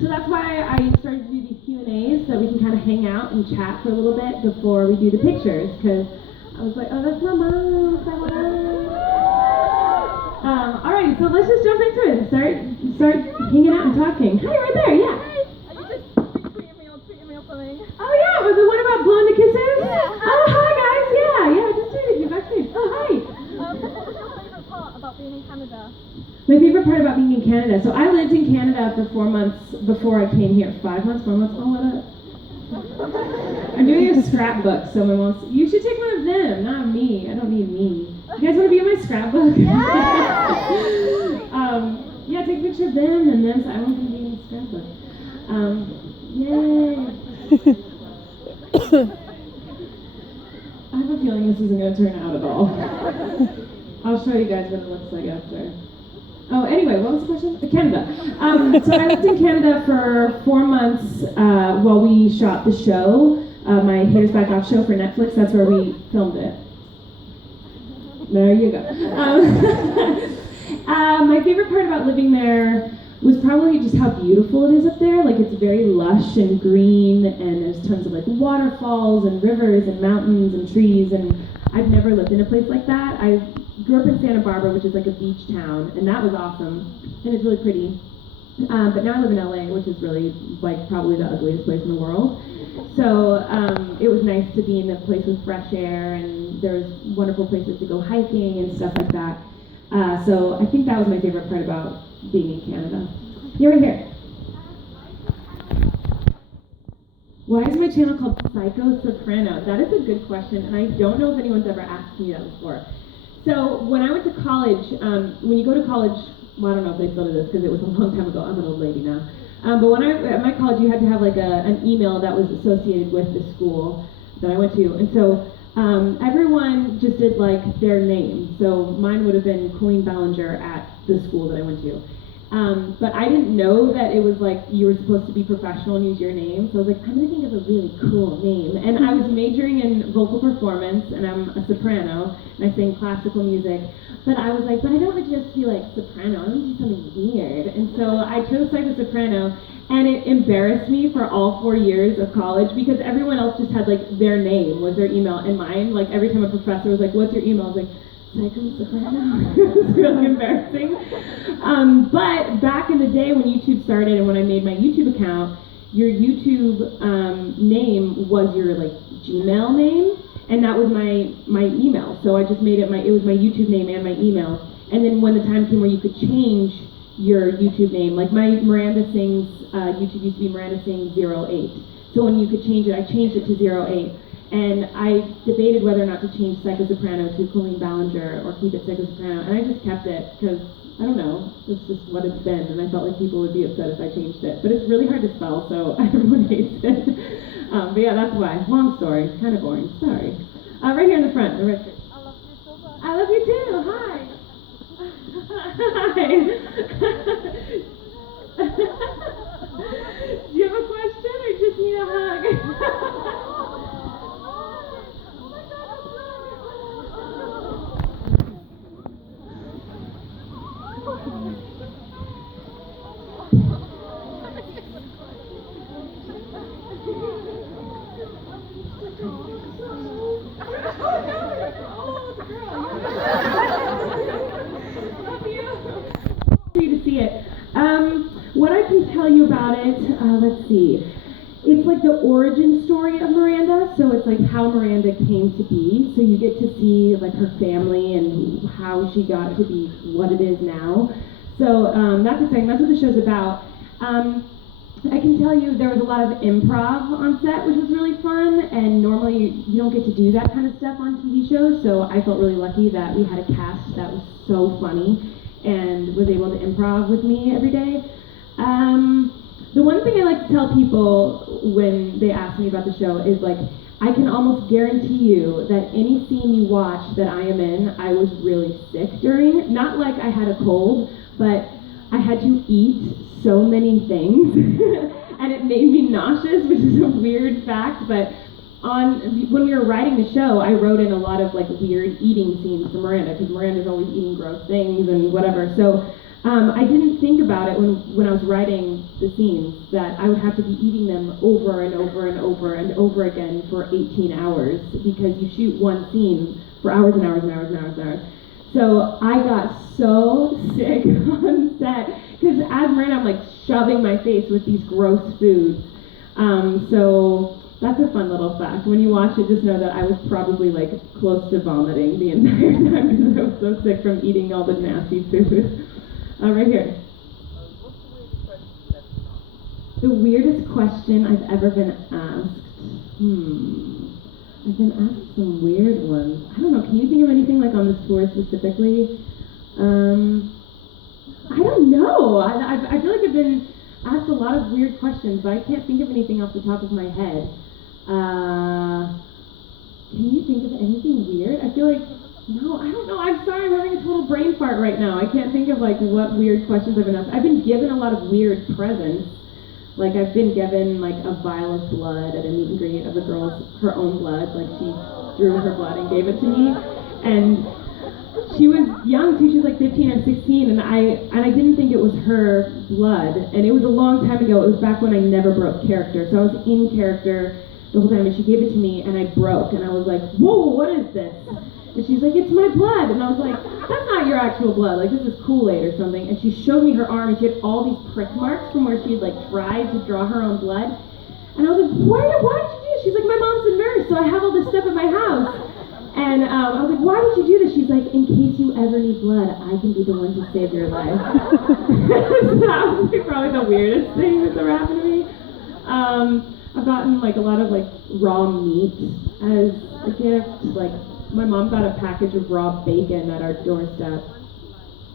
So that's why I started to do these Q&As so that we can kind of hang out and chat for a little bit before we do the pictures, because I was like, oh, that's my mom, that's my mom. Alright, so let's just jump into it and start hanging out and talking. Hi, right there, yeah. Are you just tweeting me or something? Oh yeah, was the one about blowing the kisses? Yeah. Oh, hi guys, yeah, I just tweeted you backstage. Oh, hi. What was your favourite part about being in Canada? My favorite part about being in Canada, so I lived in Canada for 4 months before I came here. 5 months, 4 months, oh, what up? I'm doing a scrapbook, so my mom's, you should take one of them, not me. I don't need me. You guys want to be in my scrapbook? Yeah! Yeah, take a picture of them and this. I want them to be in the scrapbook. Yay! I have a feeling this isn't going to turn out at all. I'll show you guys what it looks like after. Oh, anyway, what was the question? Canada. So I lived in Canada for 4 months while we shot the show, my Haters Back Off show for Netflix. That's where we filmed it. There you go. My favorite part about living there was probably just how beautiful it is up there. Like, it's very lush and green, and there's tons of like waterfalls and rivers and mountains and trees, and I've never lived in a place like that. I grew up in Santa Barbara, which is like a beach town, and that was awesome, and it's really pretty. But now I live in LA, which is really like probably the ugliest place in the world. So it was nice to be in a place with fresh air, and there was wonderful places to go hiking and stuff like that. So I think that was my favorite part about being in Canada. You're right here. Why is my channel called Psycho Soprano? That is a good question, and I don't know if anyone's ever asked me that before. So when I went to college, when you go to college, well, I don't know if they still do this because it was a long time ago. I'm an old lady now. But when at my college, you had to have like an email that was associated with the school that I went to, and so everyone just did like their name. So mine would have been Colleen Ballinger at the school that I went to. But I didn't know that it was like you were supposed to be professional and use your name. So I was like, I'm gonna think of a really cool name. And I was majoring in vocal performance, and I'm a soprano, and I sing classical music. But I was like, but I don't want to just be like soprano, I want to do something weird. And so I chose Psycho Soprano, and it embarrassed me for all 4 years of college because everyone else just had like their name was their email, and mine, like every time a professor was like, what's your email? I was like, Psycho Soprano. It was really embarrassing. But back in the day when YouTube started and when I made my YouTube account, your YouTube name was your like Gmail name, and that was my email. So I just made it it was my YouTube name and my email. And then when the time came where you could change your YouTube name, like my Miranda Sings YouTube used to be Miranda Sings 08. So when you could change it, I changed it to 08. And I debated whether or not to change Psycho Soprano to Colleen Ballinger or keep it Psycho Soprano, and I just kept it because, I don't know, it's just what it's been, and I felt like people would be upset if I changed it. But it's really hard to spell, so everyone hates it. But yeah, that's why. Long story, kind of boring, sorry. Right here in the front, right here. I love you so much. I love you too, hi. Hi. Do you have a question or just need a hug? What I can tell you about it, let's see. It's like the origin story of Miranda, so it's like how Miranda came to be. So you get to see like her family and how she got to be what it is now. So that's exciting. That's what the show's about. I can tell you there was a lot of improv on set, which was really fun, and normally you don't get to do that kind of stuff on TV shows, so I felt really lucky that we had a cast that was so funny and was able to improv with me every day. The one thing I like to tell people when they ask me about the show is like, I can almost guarantee you that any scene you watch that I am in, I was really sick during. Not like I had a cold, but I had to eat so many things and it made me nauseous, which is a weird fact, but when we were writing the show, I wrote in a lot of like weird eating scenes for Miranda, because Miranda's always eating gross things and whatever. So I didn't think about it when I was writing the scenes that I would have to be eating them over and over and over and over again for 18 hours because you shoot one scene for hours and hours and hours and hours and hours. So I got so sick on set because as Miranda, I'm like shoving my face with these gross foods. So that's a fun little fact. When you watch it, just know that I was probably like close to vomiting the entire time because I was so sick from eating all the nasty food. Right here. The weirdest question I've ever been asked. I've been asked some weird ones. I don't know. Can you think of anything like on the tour specifically? I don't know. I feel like I've been asked a lot of weird questions, but I can't think of anything off the top of my head. Can you think of anything weird? I feel like, no, I don't know. I'm sorry, I'm having a total brain fart right now. I can't think of like what weird questions I've been asked. I've been given a lot of weird presents. Like I've been given like a vial of blood at a meet and greet of a girl's, her own blood. Like she drew her blood and gave it to me. And she was young too, she was like 15 or 16, and I didn't think it was her blood. And it was a long time ago. It was back when I never broke character. So I was in character the whole time, and she gave it to me, and I broke, and I was like, whoa, what is this? And she's like, it's my blood. And I was like, that's not your actual blood. Like, this is Kool-Aid or something. And she showed me her arm, and she had all these prick marks from where she had, like, tried to draw her own blood. And I was like, why did you do this? She's like, my mom's a nurse, so I have all this stuff at my house. And I was like, why did you do this? She's like, in case you ever need blood, I can be the one to save your life. So that was like, probably the weirdest thing that's ever happened to me. I've gotten, like, a lot of, like, raw meat as a gift. Like, my mom got a package of raw bacon at our doorstep.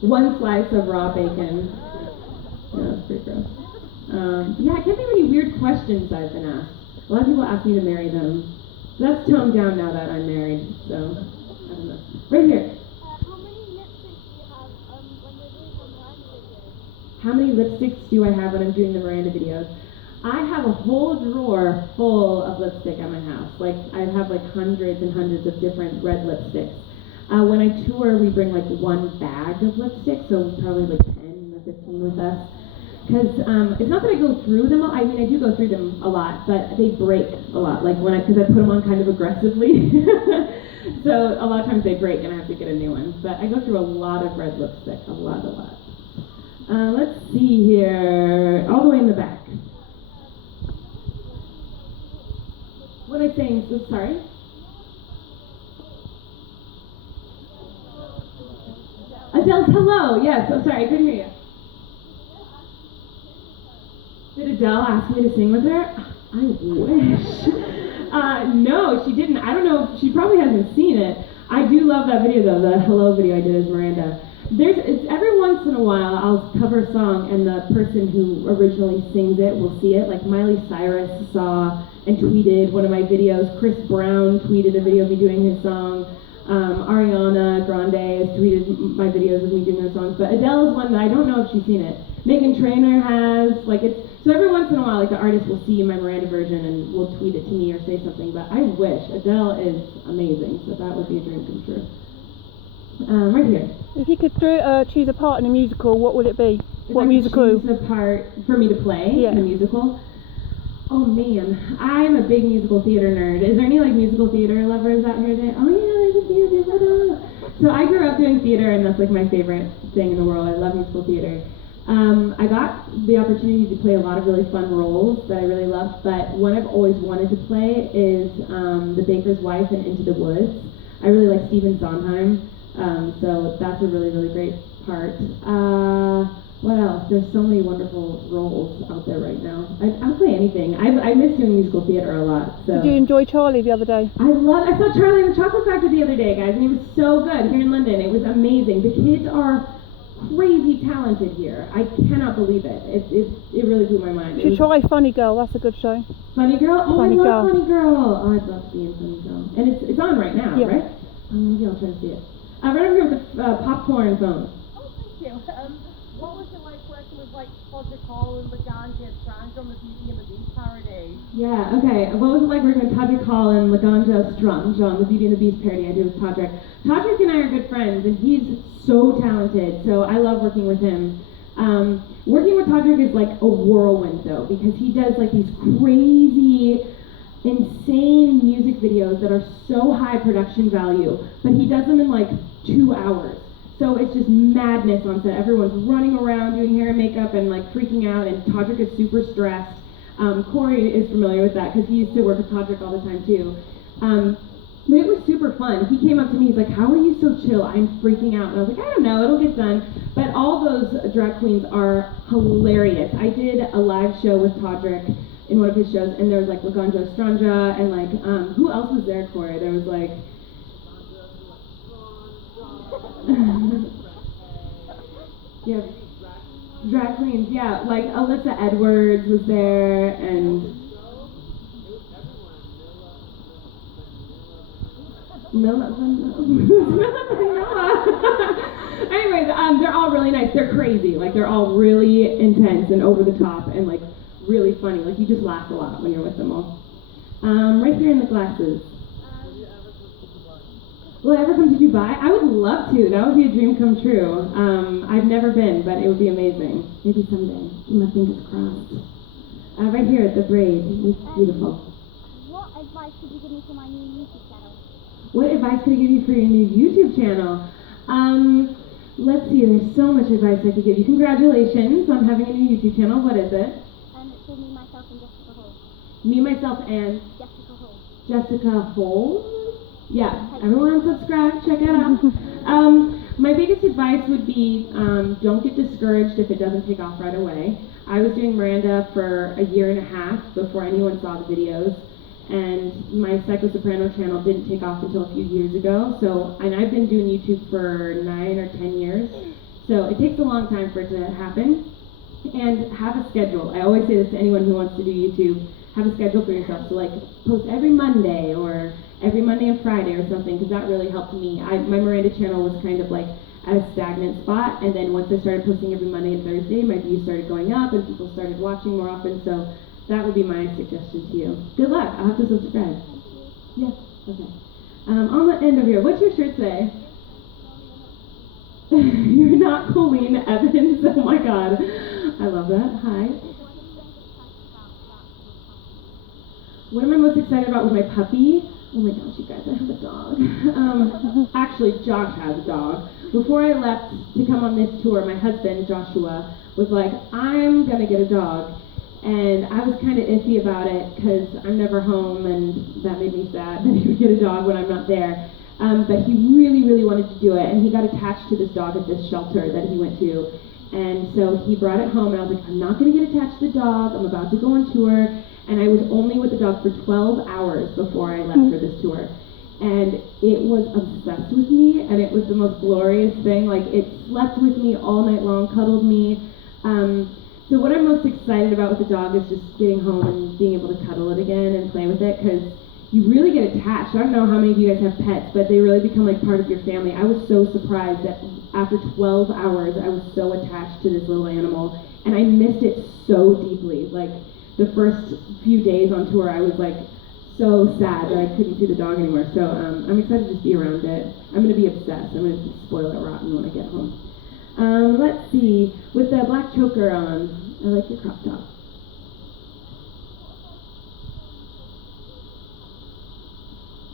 One slice of raw bacon. Yeah, that's pretty gross. Yeah, I can't think of any weird questions I've been asked. A lot of people ask me to marry them. That's toned down now that I'm married, so I don't know. Right here. How many lipsticks do you have when you're doing the Miranda videos? How many lipsticks do I have when I'm doing the Miranda videos? I have a whole drawer full of lipstick at my house. Like, I have like hundreds and hundreds of different red lipsticks. When I tour, we bring like one bag of lipstick, so probably like 10 or 15 with us. Because it's not that I go through them, I mean, I do go through them a lot, but they break a lot, like because I put them on kind of aggressively. So a lot of times they break and I have to get a new one. But I go through a lot of red lipstick, a lot. Let's see here, all the way in the back. What am I saying? So sorry? Adele's hello, yes, I'm sorry, I couldn't hear you. Did Adele ask me to sing with her? I wish. No, she didn't. I don't know, she probably hasn't seen it. I do love that video though, the hello video I did as Miranda. It's every once in a while I'll cover a song and the person who originally sings it will see it. Like Miley Cyrus saw and tweeted one of my videos. Chris Brown tweeted a video of me doing his song. Ariana Grande has tweeted my videos of me doing their songs. But Adele is one that I don't know if she's seen it. Meghan Trainor has, so every once in a while, like the artist will see my Miranda version and will tweet it to me or say something, but I wish. Adele is amazing, so that would be a dream come true. Right here. If you could choose a part in a musical, what would it be? What musical? Choose a part for me to play in a musical? Oh man, I'm a big musical theater nerd. Is there any like musical theater lovers out here today? Oh yeah, there's a few people. So I grew up doing theater and that's like my favorite thing in the world. I love musical theater. I got the opportunity to play a lot of really fun roles that I really loved, but one I've always wanted to play is The Baker's Wife in Into the Woods. I really like Stephen Sondheim, so that's a really, really great part. What else? There's so many wonderful roles out there right now. I'll play anything. I miss doing musical theater a lot. So. Did you enjoy Charlie the other day? I saw Charlie in the Chocolate Factory the other day, guys, and he was so good here in London. It was amazing. The kids are crazy talented here. I cannot believe it. It really blew my mind. You should try Funny Girl. That's a good show. Funny Girl? Oh, Funny I love Girl. Funny Girl. Oh, I'd love to be in Funny Girl. And it's on right now, right? Maybe I'll try to see it. Right over here with the popcorn phone. Oh, thank you. What was it like working with like Todrick and Miranda Sings on the Beauty and the Beast parody? Yeah, okay. What was it like working with Todrick Hall and Laganja Strange on the Beauty and the Beast parody I did with Todrick? Todrick and I are good friends, and he's so talented, so I love working with him. Working with Todrick is like a whirlwind, though, because he does like these crazy, insane music videos that are so high production value, but he does them in like 2 hours. So it's just madness on set. Everyone's running around doing hair and makeup and like freaking out, and Todrick is super stressed. Corey is familiar with that because he used to work with Todrick all the time too. But it was super fun. He came up to me, he's like, "How are you so chill? I'm freaking out." And I was like, "I don't know, it'll get done." But all those drag queens are hilarious. I did a live show with Todrick in one of his shows, and there was like Laganja Stranja and like, who else was there, Corey? There was like, yeah, drag queens, yeah, like Alyssa Edwards was there, and Anyways, they're all really nice. They're crazy. Like, they're all really intense and over the top and like really funny. Like, you just laugh a lot when you're with them all. Right here in the glasses. Will I ever come to Dubai? I would love to. That would be a dream come true. I've never been, but it would be amazing. Maybe someday. Keep my fingers crossed. Right here at the braid. It's beautiful. What advice could you give me for my new YouTube channel? What advice could I give you for your new YouTube channel? Let's see, there's so much advice I could give you. Congratulations on having a new YouTube channel. What is it? It's for me, myself, and Jessica Hall. Me, myself, and Jessica Hall. Jessica Hall? Yeah, everyone subscribe, check it out. My biggest advice would be don't get discouraged if it doesn't take off right away. I was doing Miranda for a year and a half before anyone saw the videos, and my Sopranos channel didn't take off until a few years ago. And I've been doing YouTube for 9 or 10 years, so it takes a long time for it to happen. And have a schedule. I always say this to anyone who wants to do YouTube. Have a schedule for yourself. So like post every Monday or every Monday and Friday or something, because that really helped me. My Miranda channel was kind of like at a stagnant spot, and then once I started posting every Monday and Thursday, my views started going up and people started watching more often. So that would be my suggestion to you. Good luck. I'll have to subscribe. Yeah. Okay. On the end of here, what's your shirt say? You're not Colleen Evans. Oh my God. I love that. Hi. What am I most excited about with my puppy? Oh my gosh, you guys, I have a dog. Actually, Josh has a dog. Before I left to come on this tour, my husband, Joshua, was like, "I'm gonna get a dog." And I was kind of iffy about it because I'm never home, and that made me sad that he would get a dog when I'm not there. But he really, really wanted to do it, and he got attached to this dog at this shelter that he went to. And so he brought it home, and I was like, "I'm not gonna get attached to the dog. I'm about to go on tour." And I was only with the dog for 12 hours before I left for this tour. And it was obsessed with me, and it was the most glorious thing. Like, it slept with me all night long, cuddled me. So what I'm most excited about with the dog is just getting home and being able to cuddle it again and play with it, because you really get attached. I don't know how many of you guys have pets, but they really become like part of your family. I was so surprised that after 12 hours, I was so attached to this little animal, and I missed it so deeply. Like, the first few days on tour, I was like so sad that I couldn't see the dog anymore. So I'm excited to just be around it. I'm going to be obsessed. I'm going to spoil it rotten when I get home. Let's see. With the black choker on, I like your crop top.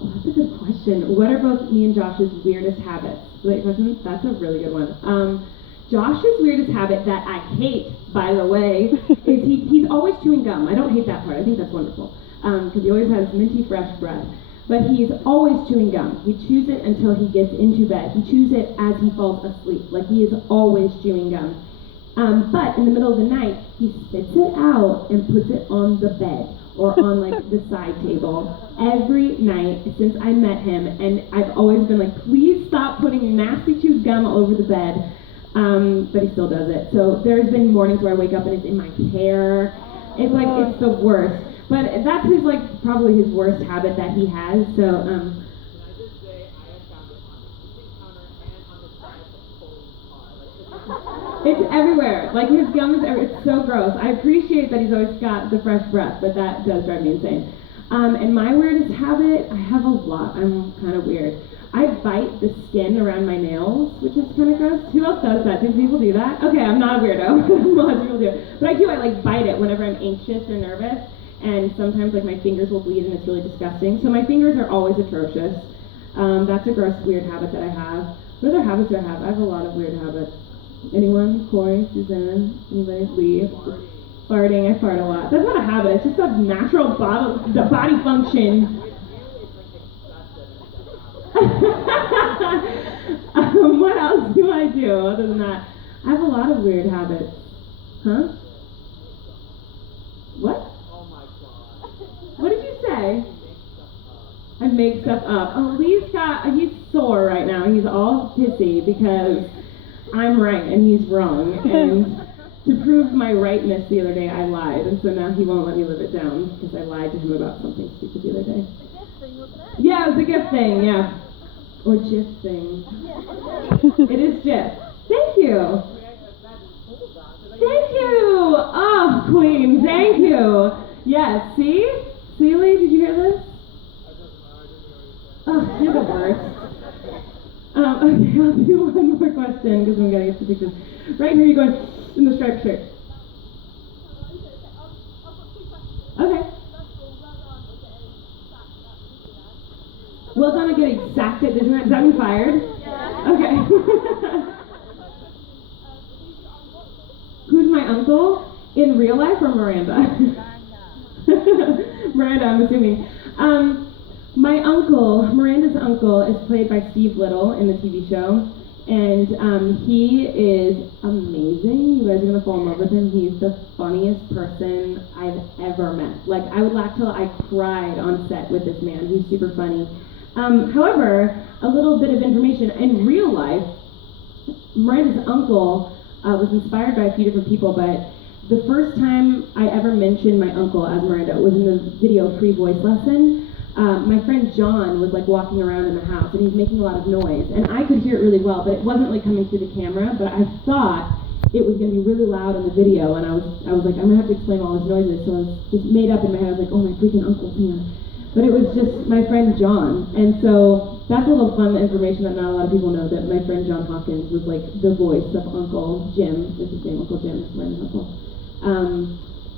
Oh, that's a good question. What are both me and Josh's weirdest habits? Wait, question? That's a really good one. Josh's weirdest habit that I hate, by the way, is he's always chewing gum. I don't hate that part. I think that's wonderful, because he always has minty fresh breath. But he's always chewing gum. He chews it until he gets into bed. He chews it as he falls asleep. Like, he is always chewing gum. But in the middle of the night, he spits it out and puts it on the bed or on like the side table every night since I met him. And I've always been like, please stop putting nasty chewed gum all over the bed. But he still does it. So there's been mornings where I wake up and it's in my hair. It's like, it's the worst. But that's his, like, probably his worst habit that he has. So, Can I just say, I have found it on the kitchen counter and on the side of the whole car. Like, It's everywhere. Like his gum is everywhere. It's so gross. I appreciate that he's always got the fresh breath, but that does drive me insane. And my weirdest habit, I have a lot. I'm kind of weird. I bite the skin around my nails, which is kind of gross. Who else does that? Do people do that? Okay, I'm not a weirdo. Lots of people do it. But I do. I like bite it whenever I'm anxious or nervous. And sometimes like my fingers will bleed and it's really disgusting. So my fingers are always atrocious. That's a gross, weird habit that I have. What other habits do I have? I have a lot of weird habits. Anyone? Corey? Suzanne? Anybody? Lee? Farting. I fart a lot. That's not a habit. It's just a natural body function. What else do I do other than that? I have a lot of weird habits. Huh? What? Oh my god. What did you say? I make stuff up. Oh, he's sore right now. He's all pissy because I'm right and he's wrong. And to prove my rightness the other day, I lied. And so now he won't let me live it down because I lied to him about something stupid the other day. Yeah, it was a gift thing, yeah. Or GIF thing. It is GIF. Thank you. Thank you. Oh, Queen, thank you. Yes, see? See, Lee, did you hear this? Oh, you're the worst. Okay, I'll do one more question because I'm going to get the pictures. Right here, you're going in the striped shirt. Okay. Well done on getting sacked at Disneyland. Does that mean fired? Yeah. Okay. Who's my uncle? In real life or Miranda? Miranda, I'm assuming. My uncle, Miranda's uncle, is played by Steve Little in the TV show. And he is amazing. You guys are going to fall in love with him. He's the funniest person I've ever met. Like, I would laugh till I cried on set with this man. He's super funny. However, a little bit of information. In real life, Miranda's uncle was inspired by a few different people, but the first time I ever mentioned my uncle as Miranda was in the video Free Voice Lesson. My friend John was like walking around in the house and he's making a lot of noise and I could hear it really well, but it wasn't like coming through the camera, but I thought it was going to be really loud in the video and I was like, I'm going to have to explain all his noises, so I was just made up in my head. I was like, oh, my freaking uncle's here. But it was just my friend John, and so that's a little fun information that not a lot of people know, that my friend John Hawkins was like the voice of Uncle Jim. It's his name, Uncle Jim, is Miranda's uncle.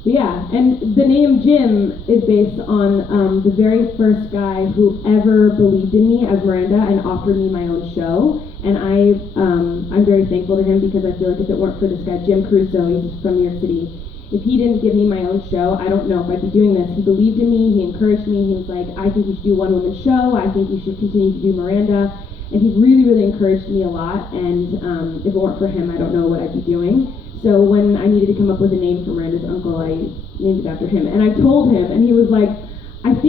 But yeah, and the name Jim is based on the very first guy who ever believed in me as Miranda and offered me my own show. And I'm very thankful to him because I feel like if it weren't for this guy, Jim Crusoe, he's from New York City, if he didn't give me my own show, I don't know if I'd be doing this. He believed in me, he encouraged me, he was like, I think you should do one woman show, I think you should continue to do Miranda. And he really, really encouraged me a lot, and if it weren't for him, I don't know what I'd be doing. So when I needed to come up with a name for Miranda's uncle, I named it after him. And I told him, and he was like, I think